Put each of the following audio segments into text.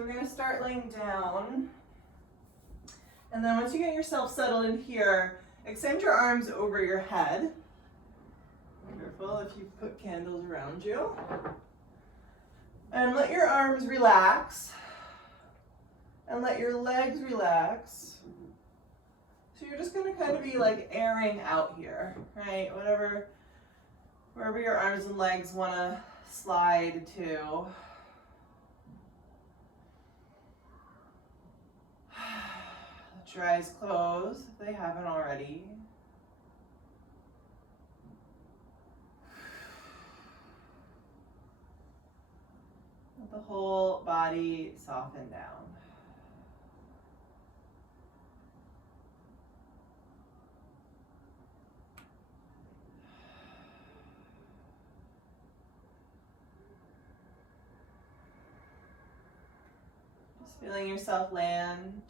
So we're going to start laying down. And then once you get yourself settled in here, extend your arms over your head. Careful if you put candles around you. And let your arms relax. And let your legs relax. So you're just going to kind of be like airing out here, right? Wherever your arms and legs want to slide to. Let your eyes close if they haven't already. Let the whole body soften down. Just feeling yourself land.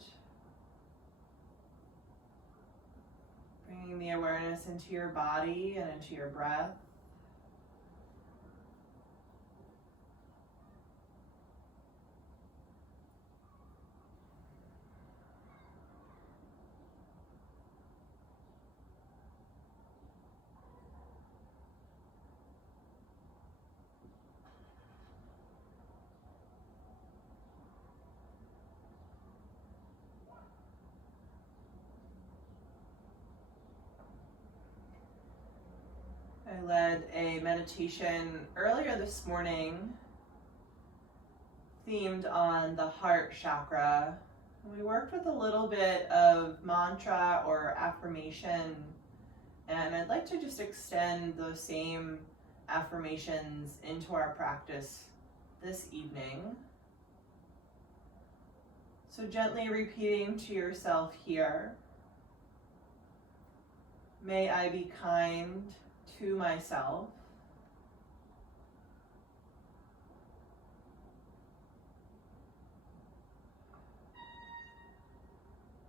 Bringing the awareness into your body and into your breath. I led a meditation earlier this morning themed on the heart chakra. We worked with a little bit of mantra or affirmation, and I'd like to just extend those same affirmations into our practice this evening. So gently repeating to yourself here, may I be kind to myself.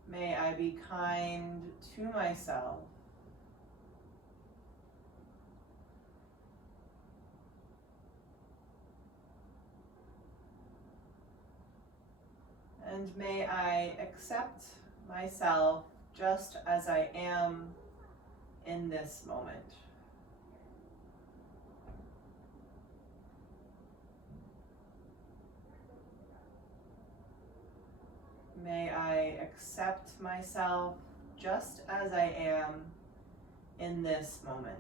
May I be kind to myself. And may I accept myself just as I am in this moment. May I accept myself just as I am in this moment.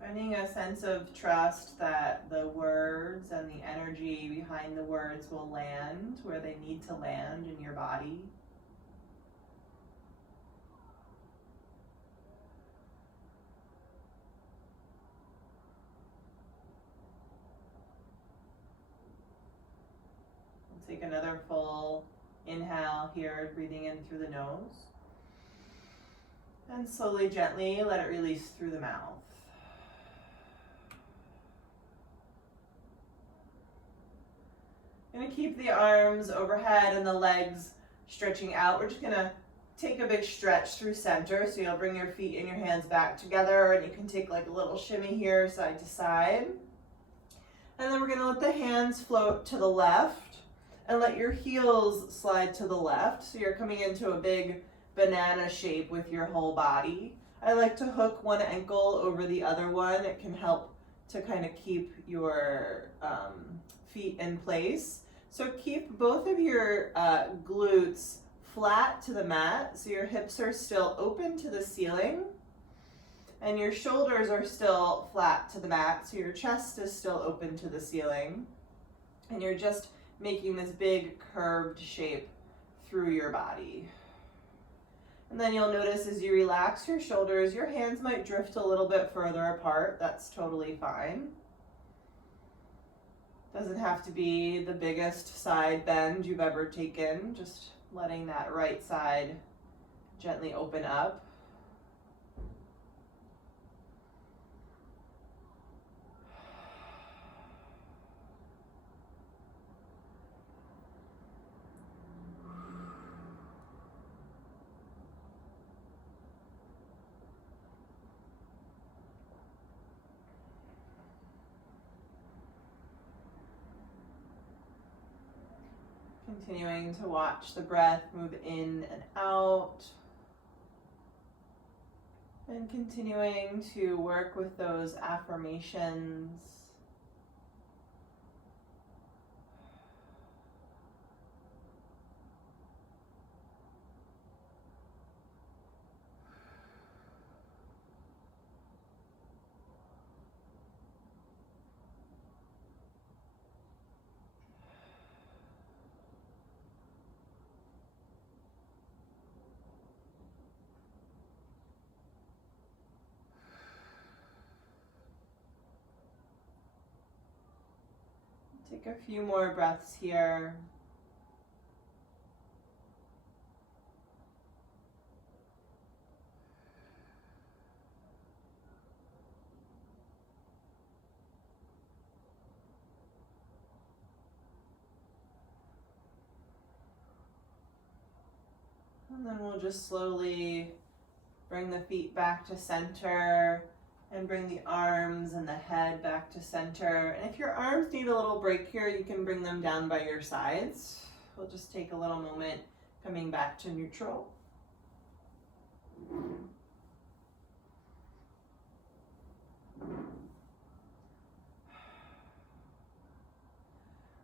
Finding a sense of trust that the words and the energy behind the words will land where they need to land in your body. We'll take another full inhale here, breathing in through the nose. And slowly, gently, let it release through the mouth. Going to keep the arms overhead and the legs stretching out. We're just going to take a big stretch through center. So you'll bring your feet and your hands back together, and you can take like a little shimmy here, side to side. And then we're going to let the hands float to the left and let your heels slide to the left. So you're coming into a big banana shape with your whole body. I like to hook one ankle over the other one. It can help to kind of keep your feet in place. So keep both of your glutes flat to the mat, so your hips are still open to the ceiling, and your shoulders are still flat to the mat, so your chest is still open to the ceiling, and you're just making this big curved shape through your body. And then you'll notice as you relax your shoulders, your hands might drift a little bit further apart. That's totally fine. Doesn't have to be the biggest side bend you've ever taken. Just letting that right side gently open up. Continuing to watch the breath move in and out. And continuing to work with those affirmations. Take a few more breaths here. And then we'll just slowly bring the feet back to center and bring the arms and the head back to center. And if your arms need a little break here, you can bring them down by your sides. We'll just take a little moment coming back to neutral.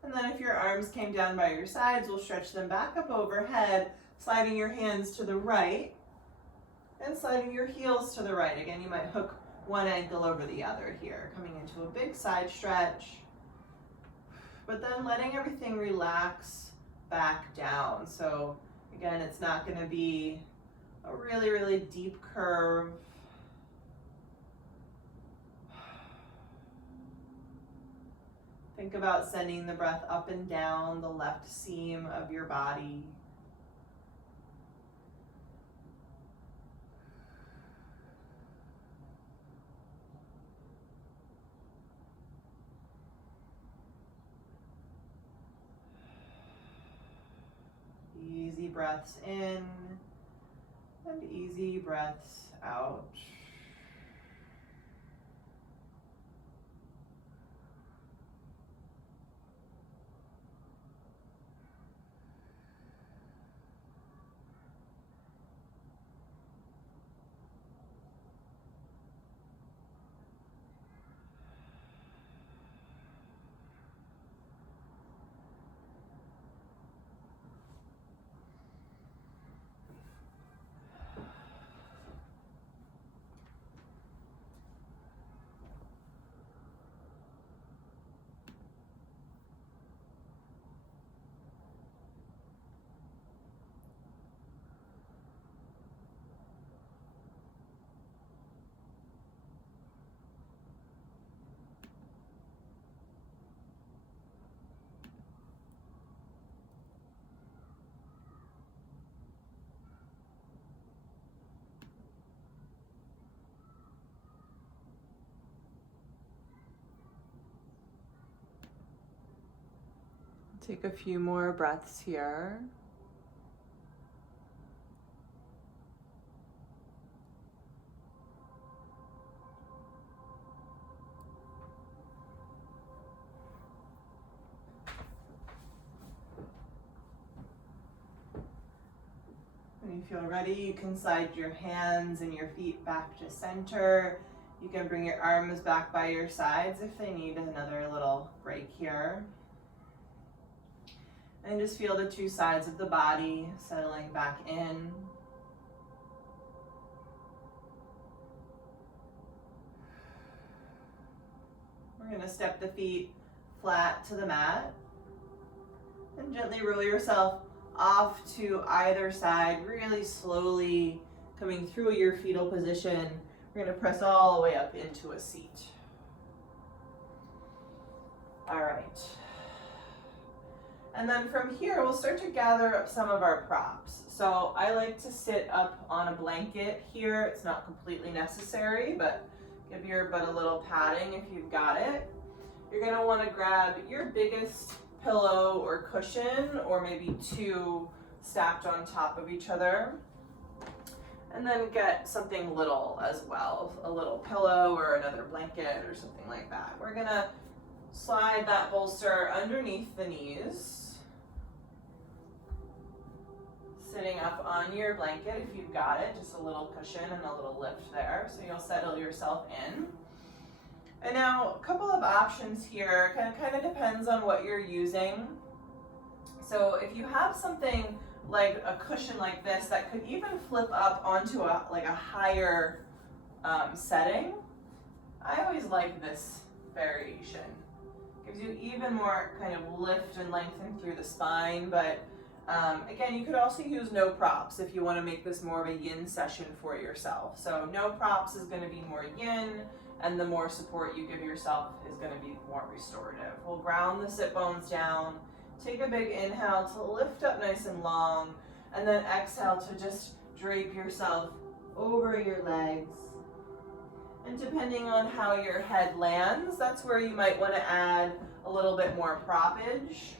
And then if your arms came down by your sides, we'll stretch them back up overhead, sliding your hands to the right and sliding your heels to the right. Again, you might hook one ankle over the other here, coming into a big side stretch, but then letting everything relax back down. So again, it's not going to be a really, really deep curve. Think about sending the breath up and down the left seam of your body. Easy breaths in and easy breaths out. Take a few more breaths here. When you feel ready, you can slide your hands and your feet back to center. You can bring your arms back by your sides if they need another little break here. And just feel the two sides of the body settling back in. We're going to step the feet flat to the mat and gently roll yourself off to either side, really slowly coming through your fetal position. We're going to press all the way up into a seat. All right. And then from here, we'll start to gather up some of our props. So I like to sit up on a blanket here. It's not completely necessary, but give your butt a little padding if you've got it. You're gonna wanna grab your biggest pillow or cushion, or maybe two stacked on top of each other. And then get something little as well, a little pillow or another blanket or something like that. We're gonna slide that bolster underneath the knees, sitting up on your blanket if you've got it, just a little cushion and a little lift there, so you'll settle yourself in. And now a couple of options here, kind of depends on what you're using. So if you have something like a cushion like this that could even flip up onto a higher setting, I always like this variation. Gives you even more kind of lift and lengthen through the spine, but again, you could also use no props if you want to make this more of a yin session for yourself. So no props is going to be more yin, and the more support you give yourself is going to be more restorative. We'll ground the sit bones down, take a big inhale to lift up nice and long, and then exhale to just drape yourself over your legs. And depending on how your head lands, that's where you might want to add a little bit more proppage.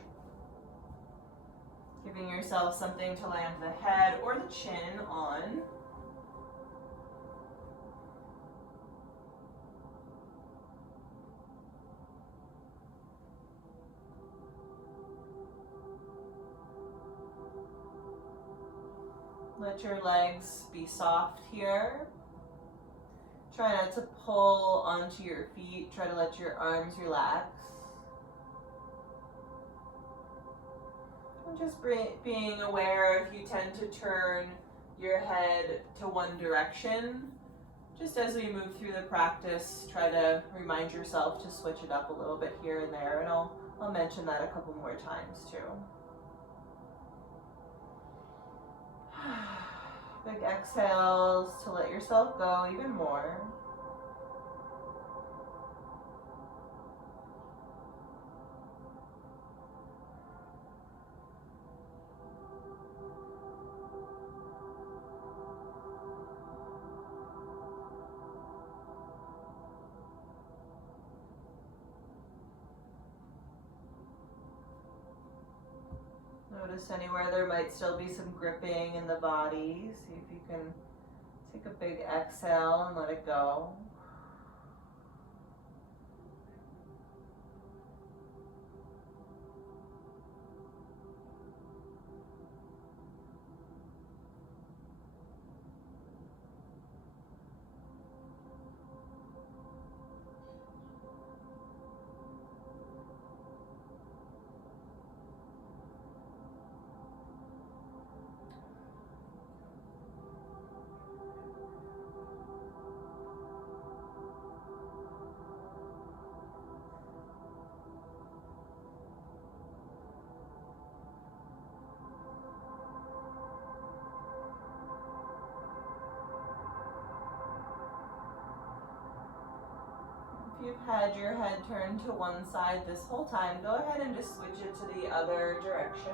Giving yourself something to land the head or the chin on. Let your legs be soft here. Try not to pull onto your feet. Try to let your arms relax. And just being aware if you tend to turn your head to one direction. Just as we move through the practice, try to remind yourself to switch it up a little bit here and there, and I'll mention that a couple more times too. Big exhales to let yourself go even more. Notice anywhere there might still be some gripping in the body. See if you can take a big exhale and let it go. If you've had your head turned to one side this whole time, go ahead and just switch it to the other direction.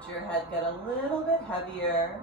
Let your head get a little bit heavier.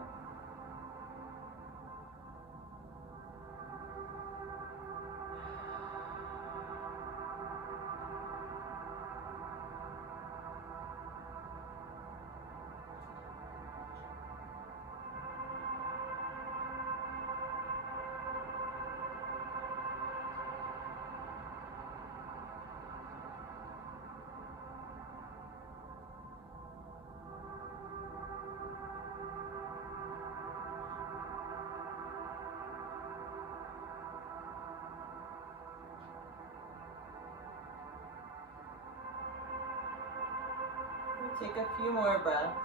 Take a few more breaths.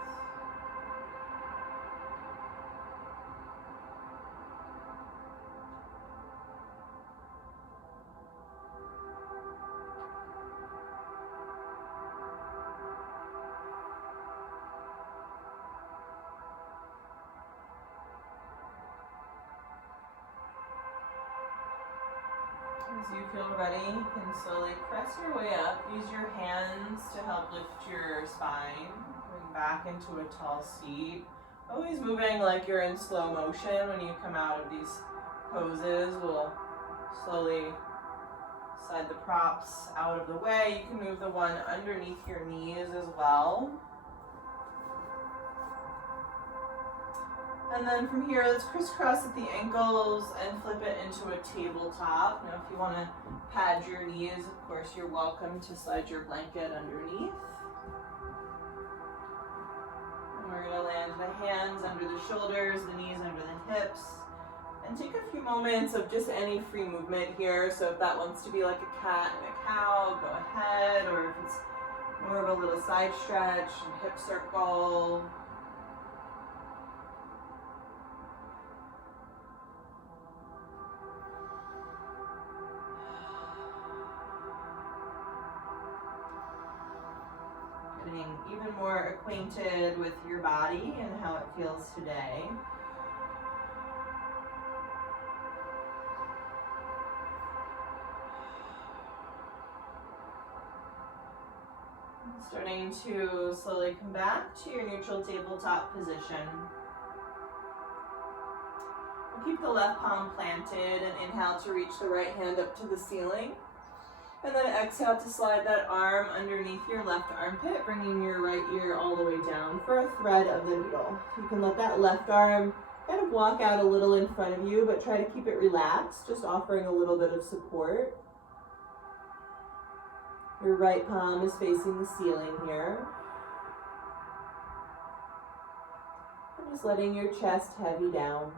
As you feel ready, you can slowly press your way up. Use your hands to help lift your spine. Bring back into a tall seat. Always moving like you're in slow motion when you come out of these poses. We'll slowly slide the props out of the way. You can move the one underneath your knees as well. And then from here, let's crisscross at the ankles and flip it into a tabletop. Now, if you want to pad your knees, of course, you're welcome to slide your blanket underneath. And we're going to land the hands under the shoulders, the knees under the hips. And take a few moments of just any free movement here. So if that wants to be like a cat and a cow, go ahead. Or if it's more of a little side stretch and hip circle. Getting even more acquainted with your body and how it feels today. Starting to slowly come back to your neutral tabletop position. We'll keep the left palm planted and inhale to reach the right hand up to the ceiling. And then exhale to slide that arm underneath your left armpit, bringing your right ear all the way down for a thread of the needle. You can let that left arm kind of walk out a little in front of you, but try to keep it relaxed, just offering a little bit of support. Your right palm is facing the ceiling here. And just letting your chest heavy down.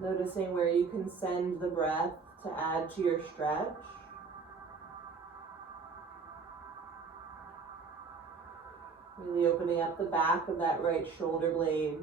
Noticing where you can send the breath to add to your stretch. Really opening up the back of that right shoulder blade.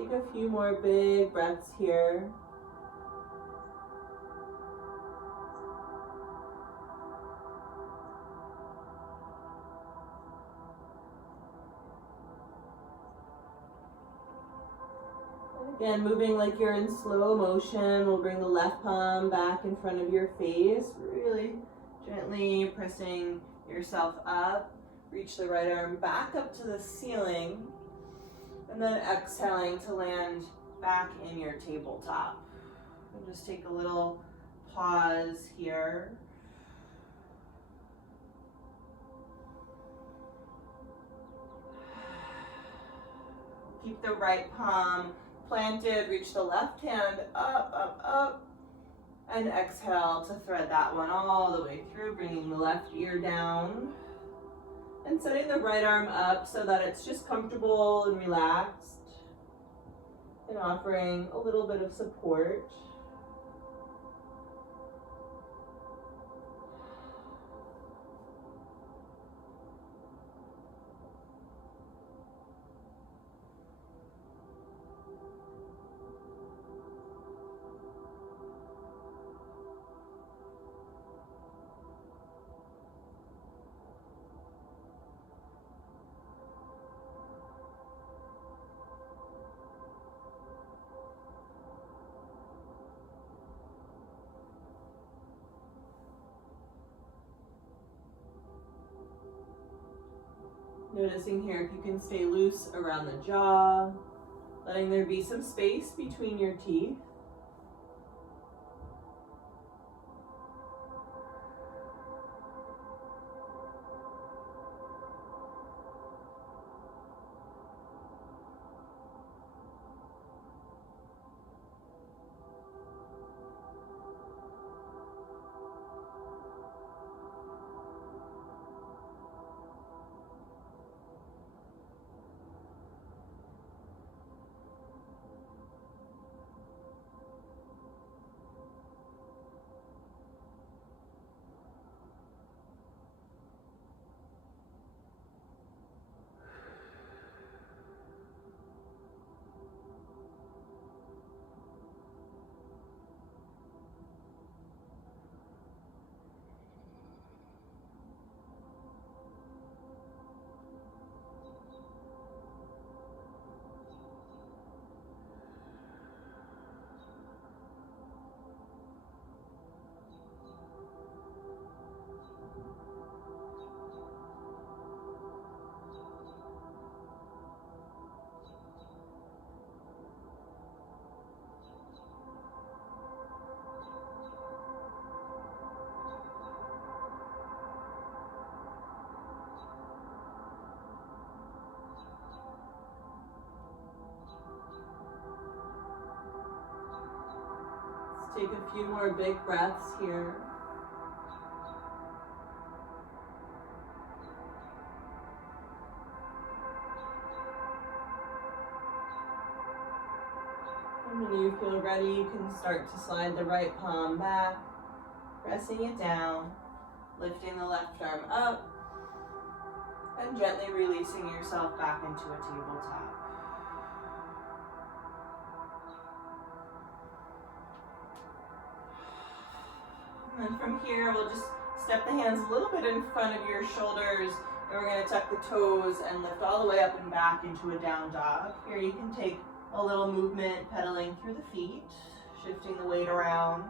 Take a few more big breaths here. Again, moving like you're in slow motion. We'll bring the left palm back in front of your face, really gently pressing yourself up. Reach the right arm back up to the ceiling, and then exhaling to land back in your tabletop. And just take a little pause here. Keep the right palm planted, reach the left hand up, up, up, and exhale to thread that one all the way through, bringing the left ear down, and setting the right arm up so that it's just comfortable and relaxed, and offering a little bit of support. Noticing here if you can stay loose around the jaw, letting there be some space between your teeth. Take a few more big breaths here. And when you feel ready, you can start to slide the right palm back, pressing it down, lifting the left arm up, and gently releasing yourself back into a tabletop. And then from here, we'll just step the hands a little bit in front of your shoulders, and we're going to tuck the toes and lift all the way up and back into a down dog. Here you can take a little movement pedaling through the feet, shifting the weight around.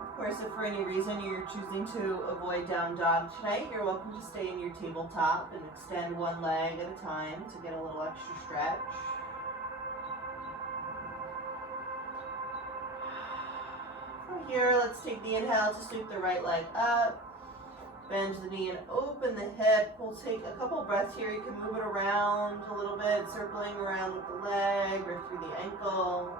Of course, if for any reason you're choosing to avoid down dog tonight, you're welcome to stay in your tabletop and extend one leg at a time to get a little extra stretch. From here, let's take the inhale to sweep the right leg up, bend the knee and open the hip. We'll take a couple breaths here. You can move it around a little bit, circling around with the leg or through the ankle.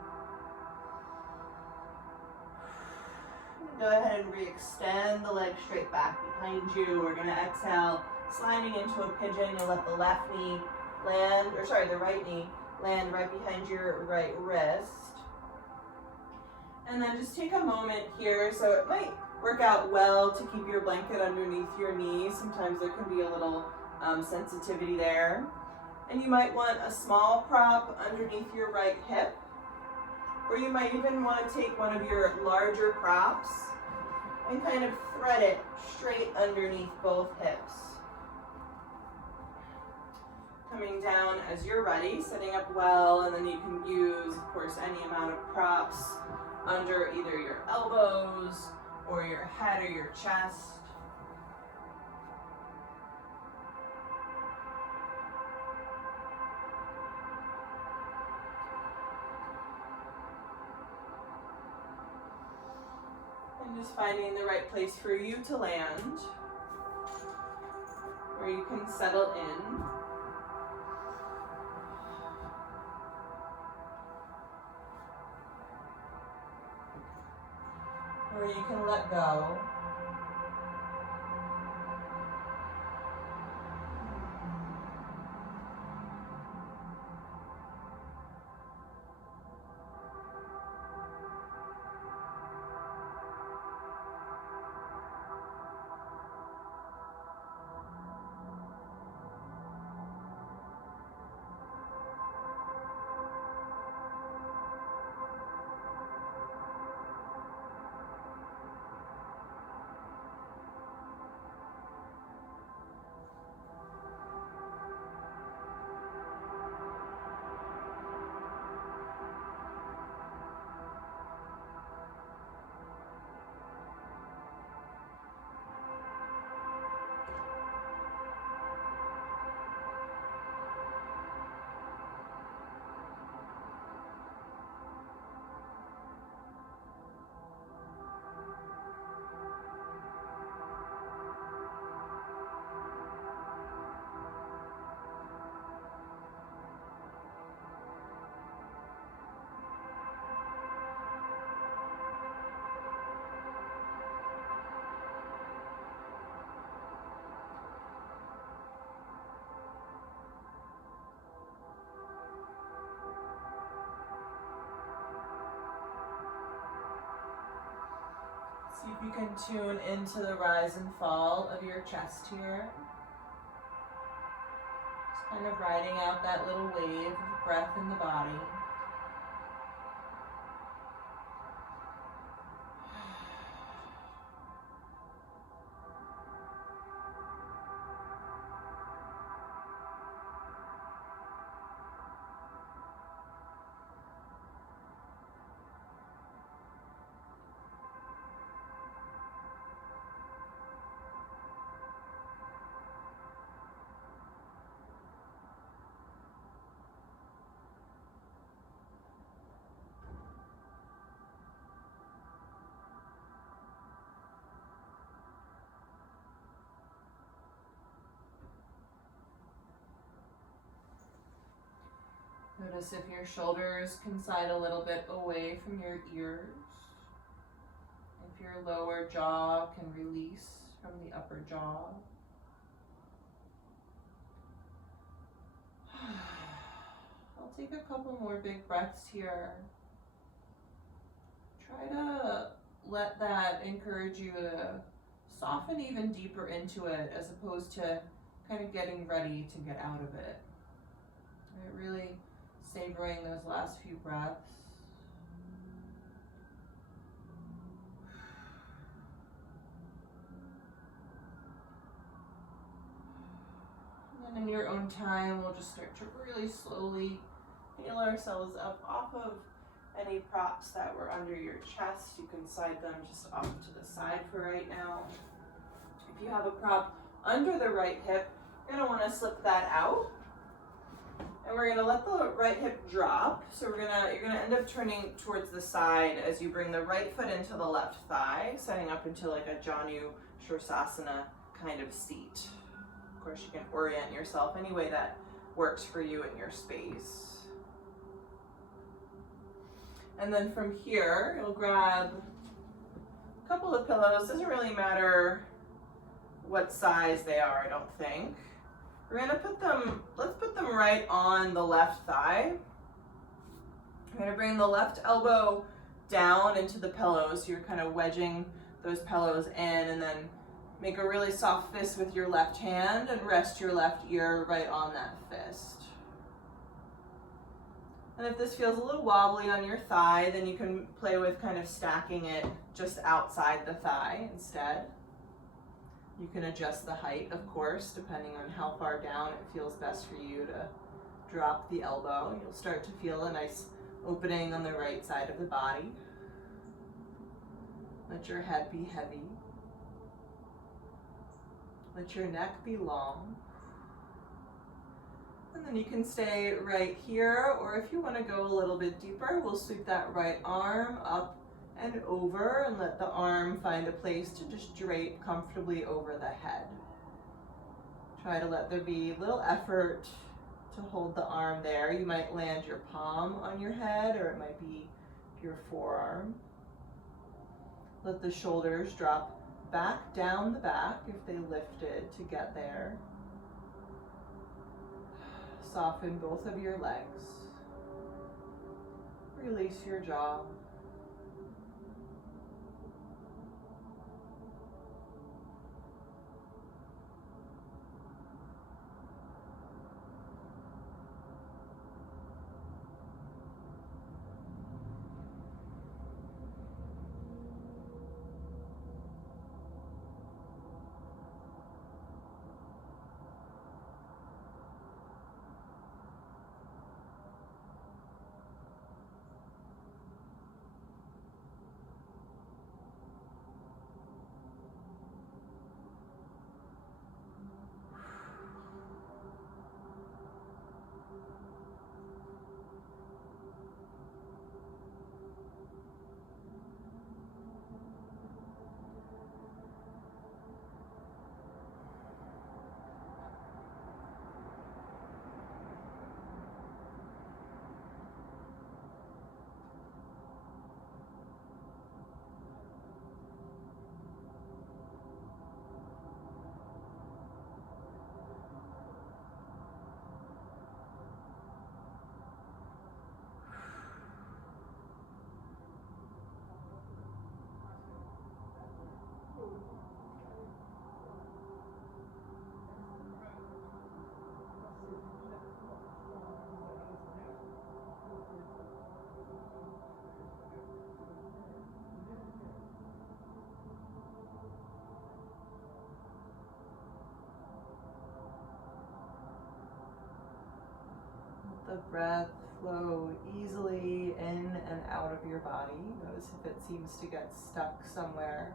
Go ahead and re-extend the leg straight back behind you. We're going to exhale, sliding into a pigeon. You'll let the left knee land, the right knee land right behind your right wrist. And then just take a moment here. So it might work out well to keep your blanket underneath your knees. Sometimes there can be a little sensitivity there. And you might want a small prop underneath your right hip, or you might even want to take one of your larger props and kind of thread it straight underneath both hips. Coming down as you're ready, setting up well, and then you can use, of course, any amount of props under either your elbows or your head or your chest. And just finding the right place for you to land, where you can settle in. Where you can let go. See if you can tune into the rise and fall of your chest here. Just kind of riding out that little wave of breath in the body. Notice if your shoulders can slide a little bit away from your ears. If your lower jaw can release from the upper jaw. I'll take a couple more big breaths here. Try to let that encourage you to soften even deeper into it, as opposed to kind of getting ready to get out of it. Right, really savoring those last few breaths. And then in your own time, we'll just start to really slowly peel ourselves up off of any props that were under your chest. You can slide them just off to the side for right now. If you have a prop under the right hip, you're going to want to slip that out. And we're going to let the right hip drop. So you're going to end up turning towards the side as you bring the right foot into the left thigh, setting up into like a Janu Sirsasana kind of seat. Of course, you can orient yourself any way that works for you in your space. And then from here, you'll grab a couple of pillows. Doesn't really matter what size they are, I don't think. We're gonna let's put them right on the left thigh. I'm gonna bring the left elbow down into the pillows. So you're kind of wedging those pillows in, and then make a really soft fist with your left hand and rest your left ear right on that fist. And if this feels a little wobbly on your thigh, then you can play with kind of stacking it just outside the thigh instead. You can adjust the height, of course, depending on how far down it feels best for you to drop the elbow. You'll start to feel a nice opening on the right side of the body. Let your head be heavy. Let your neck be long. And then you can stay right here, or if you want to go a little bit deeper, we'll sweep that right arm up and over and let the arm find a place to just drape comfortably over the head. Try to let there be little effort to hold the arm there. You might land your palm on your head, or it might be your forearm. Let the shoulders drop back down the back if they lifted to get there. Soften both of your legs. Release your jaw. The breath flow easily in and out of your body. Notice if it seems to get stuck somewhere.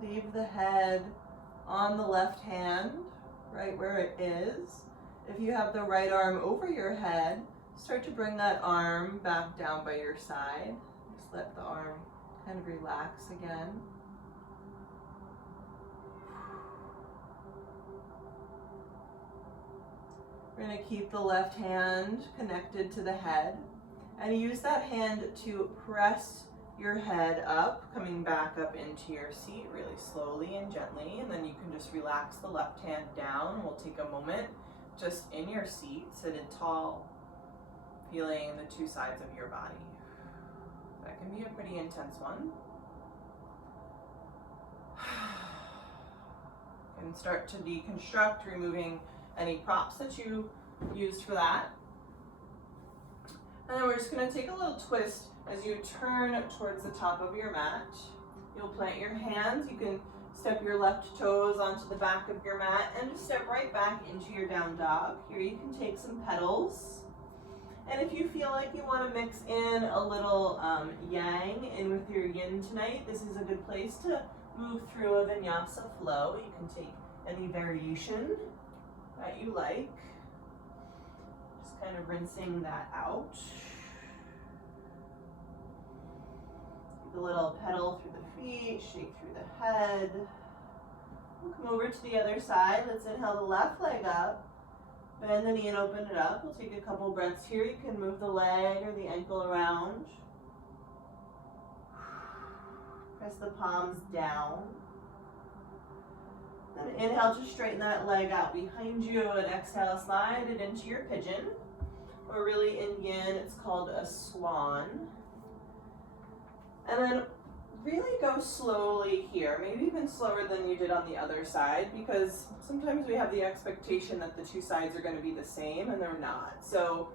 Leave the head on the left hand, right where it is. If you have the right arm over your head, start to bring that arm back down by your side. Just let the arm kind of relax again. We're going to keep the left hand connected to the head and use that hand to press your head up, coming back up into your seat really slowly and gently, and then you can just relax the left hand down. We'll take a moment just in your seat, sitting tall, feeling the two sides of your body. That can be a pretty intense one. And start to deconstruct, removing any props that you used for that. And then we're just going to take a little twist as you turn towards the top of your mat. You'll plant your hands. You can step your left toes onto the back of your mat and just step right back into your down dog. Here you can take some petals. And if you feel like you want to mix in a little yang in with your yin tonight, this is a good place to move through a vinyasa flow. You can take any variation. that you like. Just kind of rinsing that out. Take a little pedal through the feet, shake through the head. We'll come over to the other side. Let's inhale the left leg up. Bend the knee and open it up. We'll take a couple breaths here. You can move the leg or the ankle around. Press the palms down. Then inhale to straighten that leg out behind you, and exhale, slide it into your pigeon. Or really in yin, it's called a swan. And then really go slowly here, maybe even slower than you did on the other side, because sometimes we have the expectation that the two sides are going to be the same, and they're not. So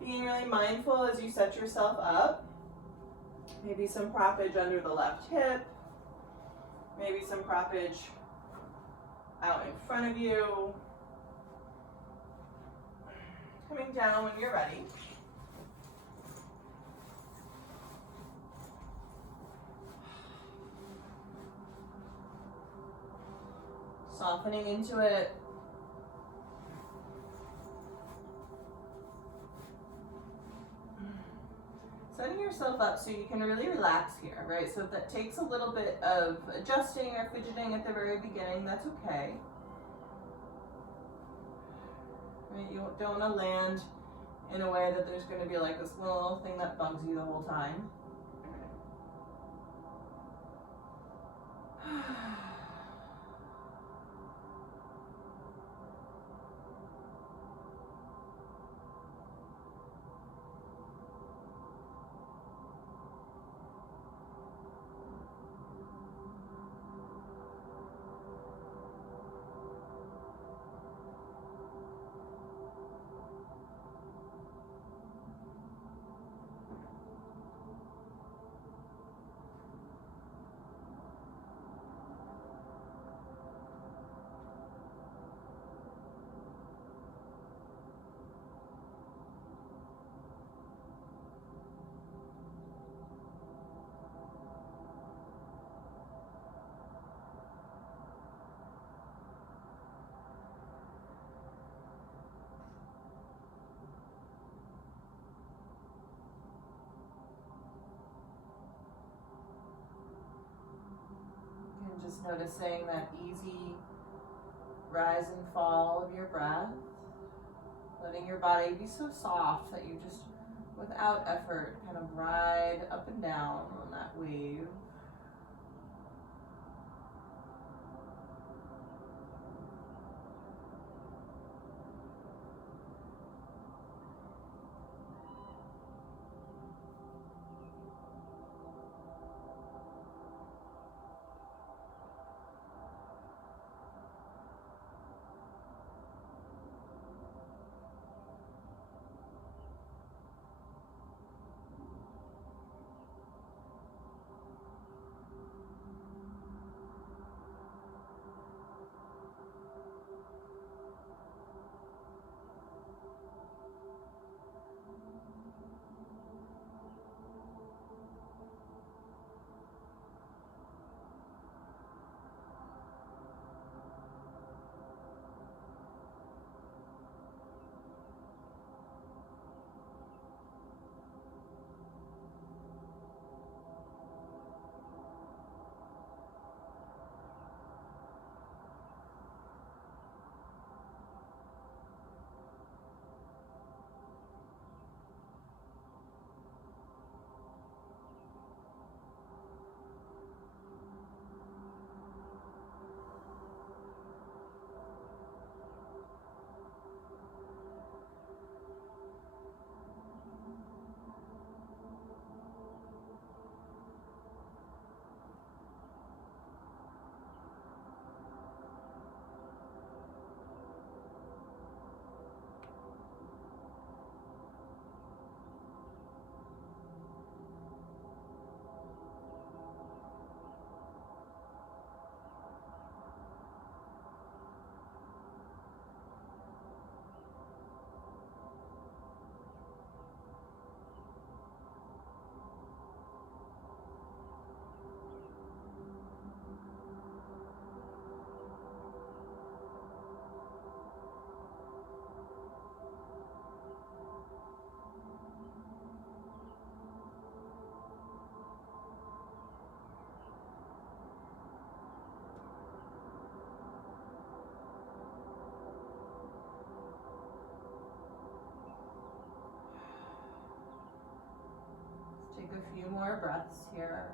being really mindful as you set yourself up. Maybe some proppage under the left hip, maybe some proppage out in front of you. Coming down when you're ready. Softening into it. Setting yourself up so you can really relax here, right? So if that takes a little bit of adjusting or fidgeting at the very beginning, that's okay. Right? You don't want to land in a way that there's going to be like this little thing that bugs you the whole time. Just noticing that easy rise and fall of your breath. Letting your body be so soft that you just, without effort, kind of ride up and down on that wave. a few more breaths here.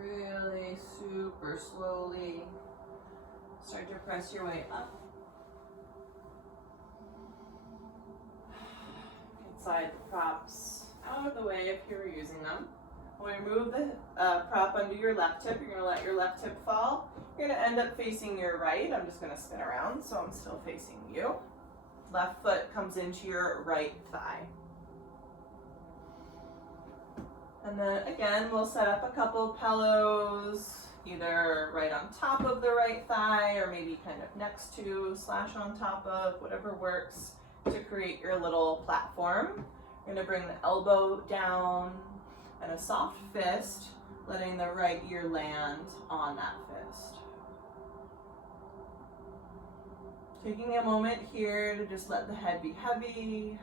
Really super slowly start to press your way up. Slide the props out of the way if you're using them. When you move the prop under your left hip, you're going to let your left hip fall. You're going to end up facing your right. I'm just going to spin around so I'm still facing you. Left foot comes into your right thigh. And then again, we'll set up a couple pillows, either right on top of the right thigh or maybe kind of next to / on top of, whatever works to create your little platform. You're going to bring the elbow down and a soft fist, letting the right ear land on that fist. Taking a moment here to just let the head be heavy.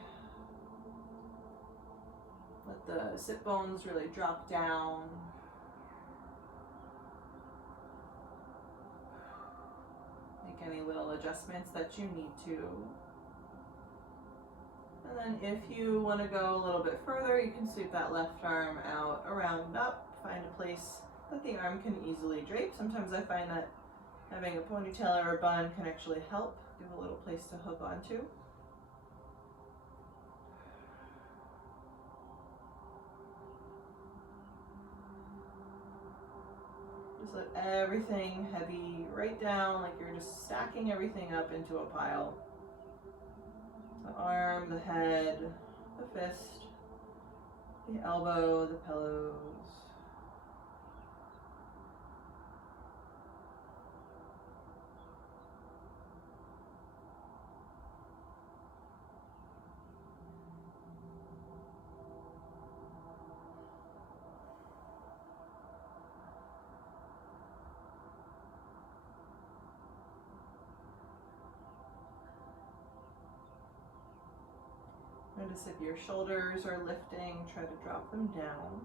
Let the sit bones really drop down. Make any little adjustments that you need to. And then if you want to go a little bit further, you can sweep that left arm out, around and up. Find a place that the arm can easily drape. Sometimes I find that having a ponytail or a bun can actually help give a little place to hook onto. Just let everything heavy right down, like you're just stacking everything up into a pile. The arm, the head, the fist, the elbow, the pillows. Notice if your shoulders are lifting, try to drop them down.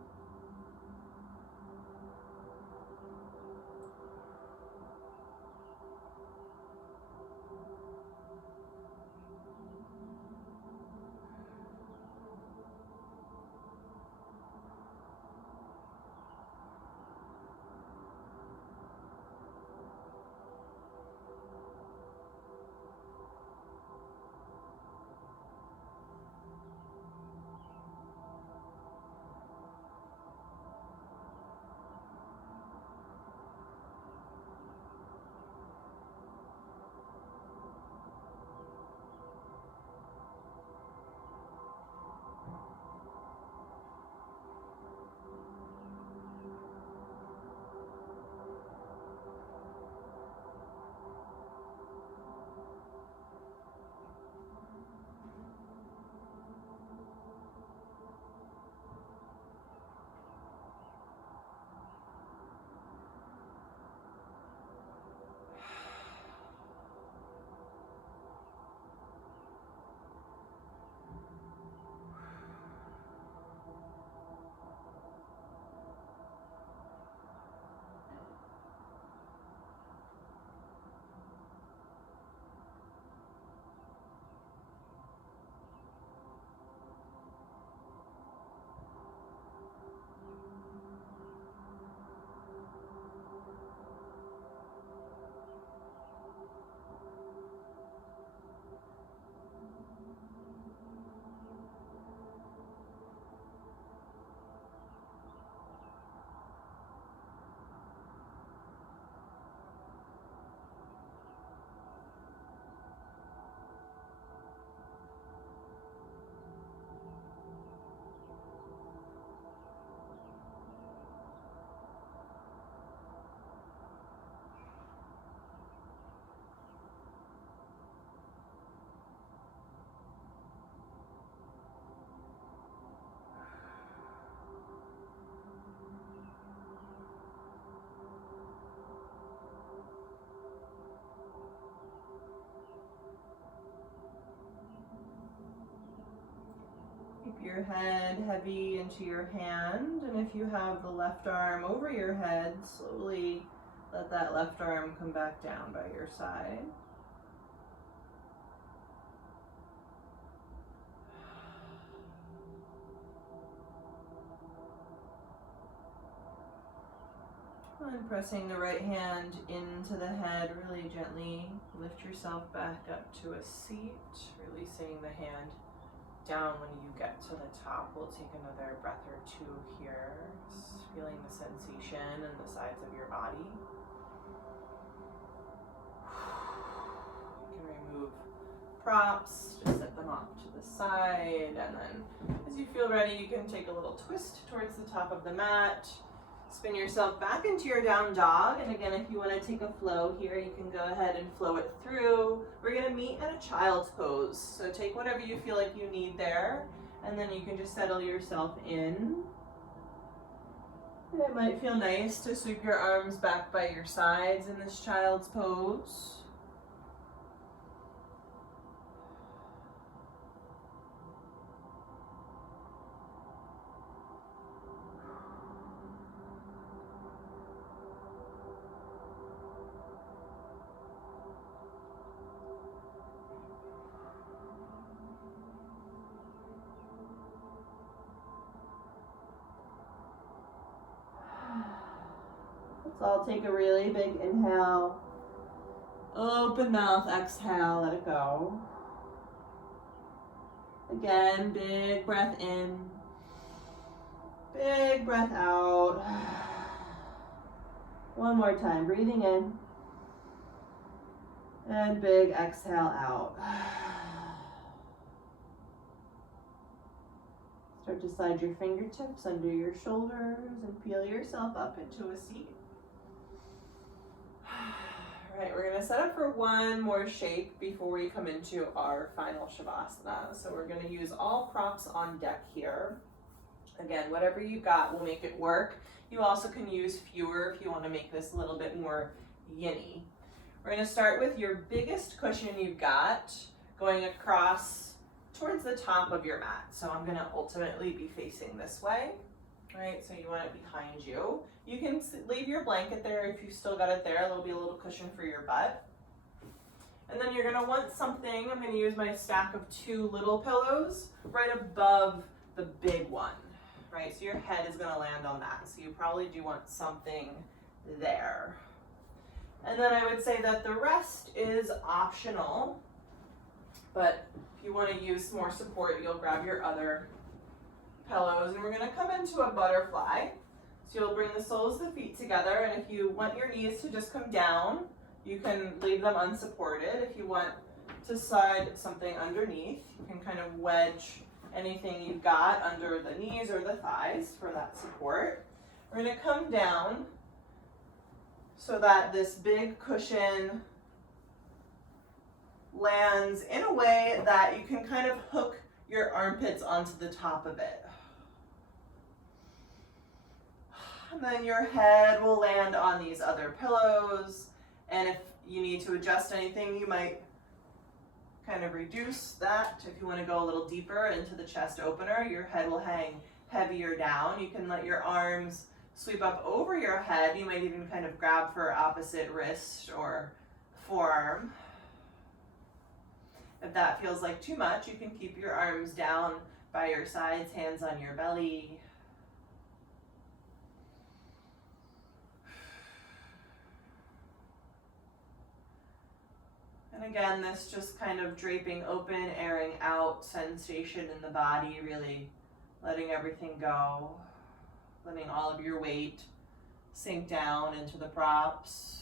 your head heavy into your hand, and if you have the left arm over your head, slowly let that left arm come back down by your side. And pressing the right hand into the head, really gently lift yourself back up to a seat, releasing the hand down when you get to the top. We'll take another breath or two here, just feeling the sensation in the sides of your body. You can remove props, just set them off to the side, and then as you feel ready, you can take a little twist towards the top of the mat. Spin yourself back into your down dog, and again, if you want to take a flow here, you can go ahead and flow it through. We're going to meet in a child's pose, so take whatever you feel like you need there, and then you can just settle yourself in. And it might feel nice to sweep your arms back by your sides in this child's pose. So I'll take a really big inhale, open mouth, exhale, let it go. Again, big breath in, big breath out. One more time, breathing in, and big exhale out. Start to slide your fingertips under your shoulders and peel yourself up into a seat. All right, we're going to set up for one more shake before we come into our final Shavasana. So we're going to use all props on deck here. Again, whatever you got will make it work. You also can use fewer if you want to make this a little bit more yin-y. We're going to start with your biggest cushion you've got, going across towards the top of your mat. So I'm going to ultimately be facing this way. Right, so you want it behind you. You can leave your blanket there if you still got it there. There'll be a little cushion for your butt. And then you're gonna want something, I'm gonna use my stack of 2 little pillows right above the big one, right? So your head is gonna land on that. So you probably do want something there. And then I would say that the rest is optional, but if you wanna use more support, you'll grab your other pillows, and we're going to come into a butterfly. So you'll bring the soles of the feet together, and if you want your knees to just come down, you can leave them unsupported. If you want to slide something underneath, you can kind of wedge anything you've got under the knees or the thighs for that support. We're going to come down so that this big cushion lands in a way that you can kind of hook your armpits onto the top of it. And then your head will land on these other pillows. And if you need to adjust anything, you might kind of reduce that. If you want to go a little deeper into the chest opener, your head will hang heavier down. You can let your arms sweep up over your head. You might even kind of grab for opposite wrist or forearm. If that feels like too much, you can keep your arms down by your sides, hands on your belly. And again, this just kind of draping open, airing out sensation in the body, really letting everything go, letting all of your weight sink down into the props.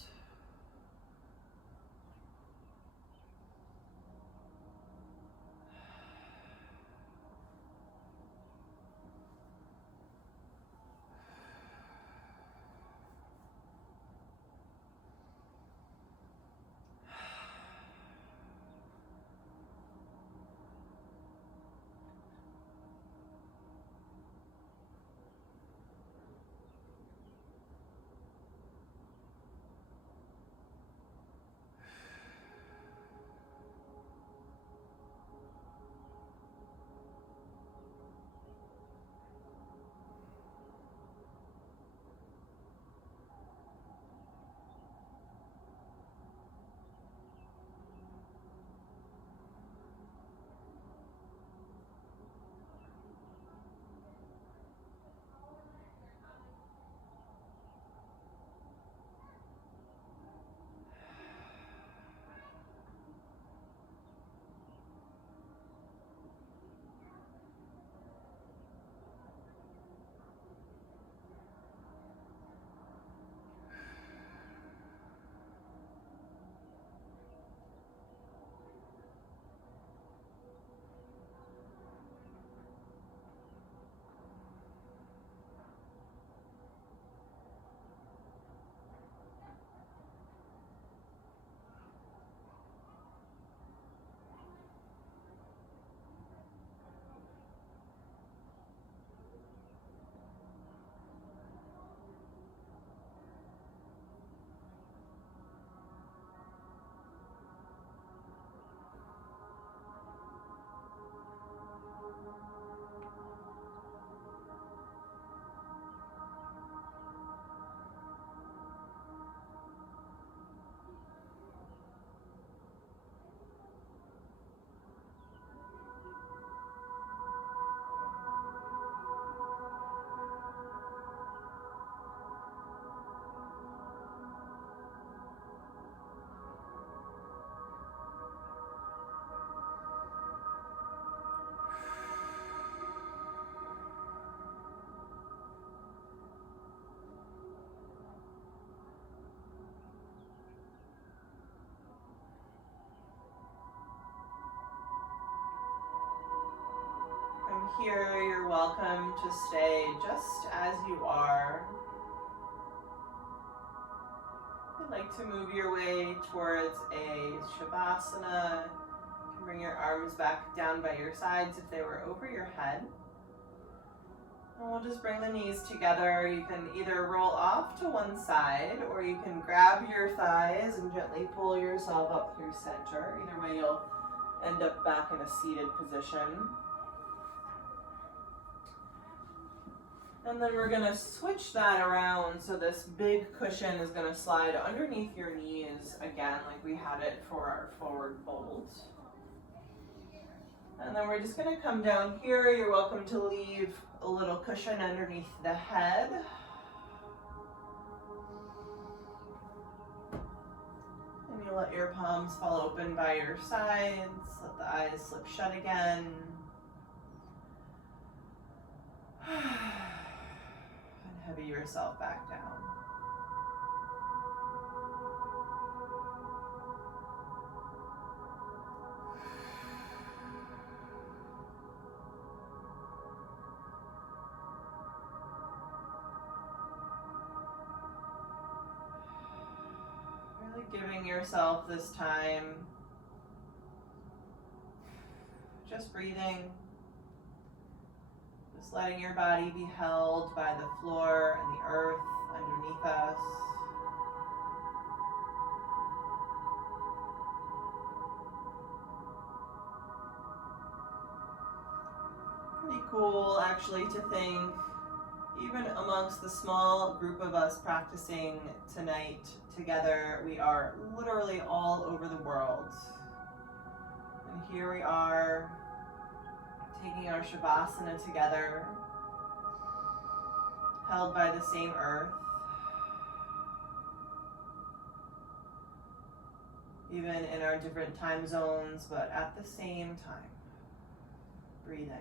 here you're welcome to stay just as you are. If you'd like to move your way towards a Shavasana, you can bring your arms back down by your sides if they were over your head. And we'll just bring the knees together. You can either roll off to one side, or you can grab your thighs and gently pull yourself up through center. Either way, you'll end up back in a seated position. And then we're gonna switch that around, so this big cushion is gonna slide underneath your knees again, like we had it for our forward fold. And then we're just gonna come down here. You're welcome to leave a little cushion underneath the head. And you let your palms fall open by your sides. Let the eyes slip shut again. And heavy yourself back down. Giving yourself this time, just breathing, just letting your body be held by the floor and the earth underneath us. Pretty cool actually to think, even amongst the small group of us practicing tonight together, we are literally all over the world. And here we are, taking our Shavasana together, held by the same earth. Even in our different time zones, but at the same time, breathing.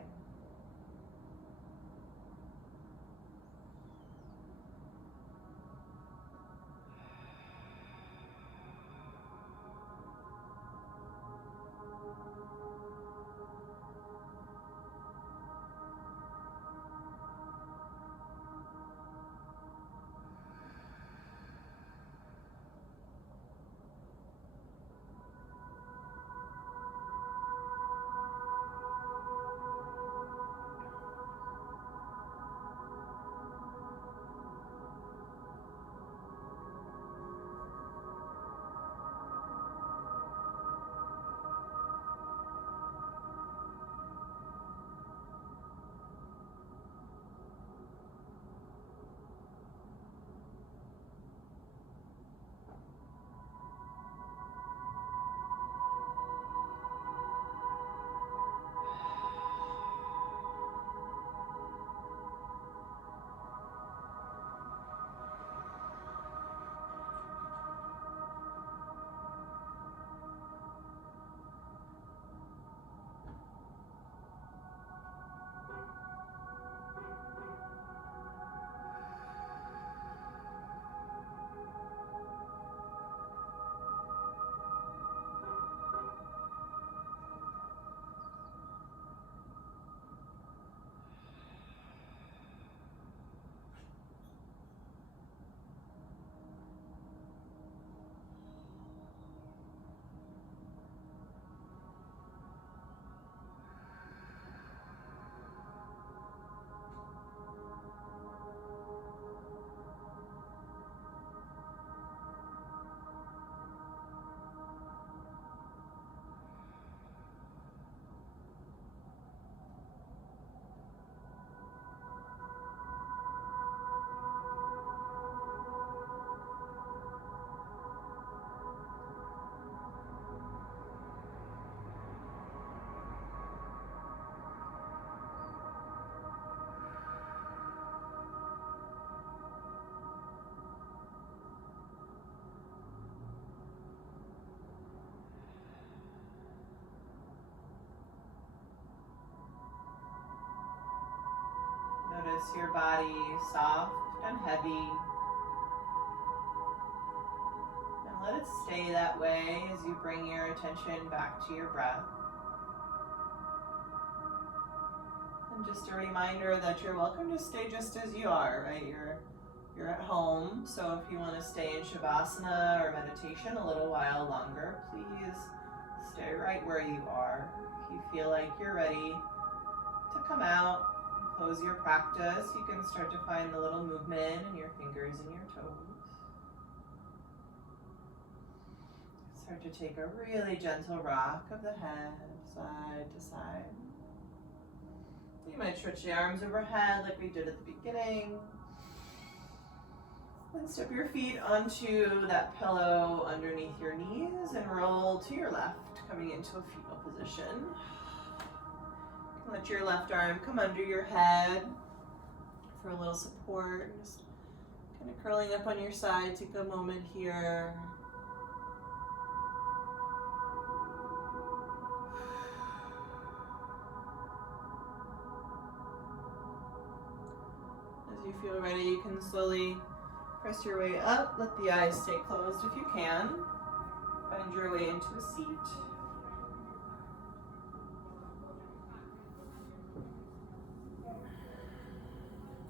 Notice your body soft and heavy. And let it stay that way as you bring your attention back to your breath. And just a reminder that you're welcome to stay just as you are, right? You're at home, so if you want to stay in Shavasana or meditation a little while longer, please stay right where you are. If you feel like you're ready to come out, close your practice, you can start to find the little movement in your fingers and your toes. Start to take a really gentle rock of the head, side to side. You might stretch the arms overhead like we did at the beginning. And step your feet onto that pillow underneath your knees and roll to your left, coming into a fetal position. Let your left arm come under your head for a little support. Just kind of curling up on your side. Take a moment here. As you feel ready, you can slowly press your way up. Let the eyes stay closed if you can. Find your way into a seat.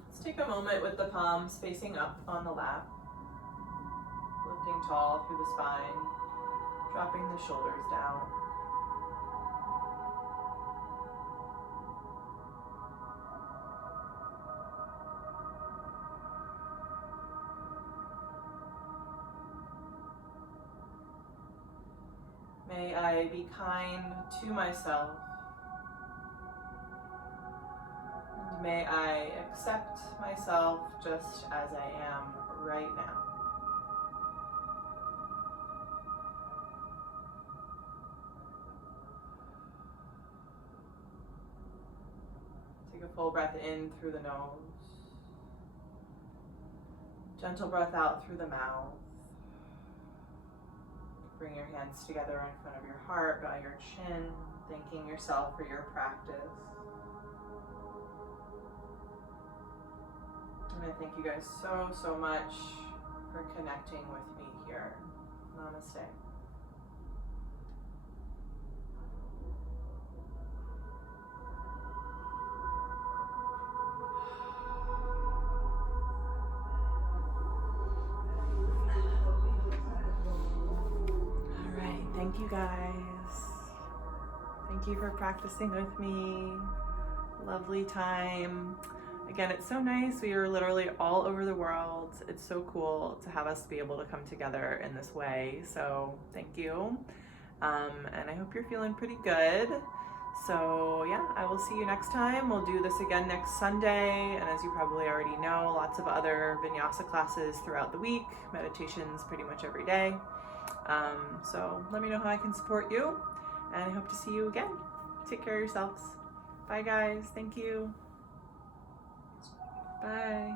Let's take a moment with the palms facing up on the lap. Lifting tall through the spine, dropping the shoulders down. May I be kind to myself, and may I accept myself just as I am right now. Take a full breath in through the nose, gentle breath out through the mouth. Bring your hands together in front of your heart, bow your chin, thanking yourself for your practice. And I thank you guys so much for connecting with me here. Namaste. Thank you guys. Thank you for practicing with me. Lovely time. Again, it's so nice. We are literally all over the world. It's so cool to have us be able to come together in this way. So thank you. And I hope you're feeling pretty good. So yeah, I will see you next time. We'll do this again next Sunday. And as you probably already know, lots of other vinyasa classes throughout the week. Meditations pretty much every day. So let me know how I can support you, and I hope to see you again. Take care of yourselves. Bye guys. Thank you. Bye.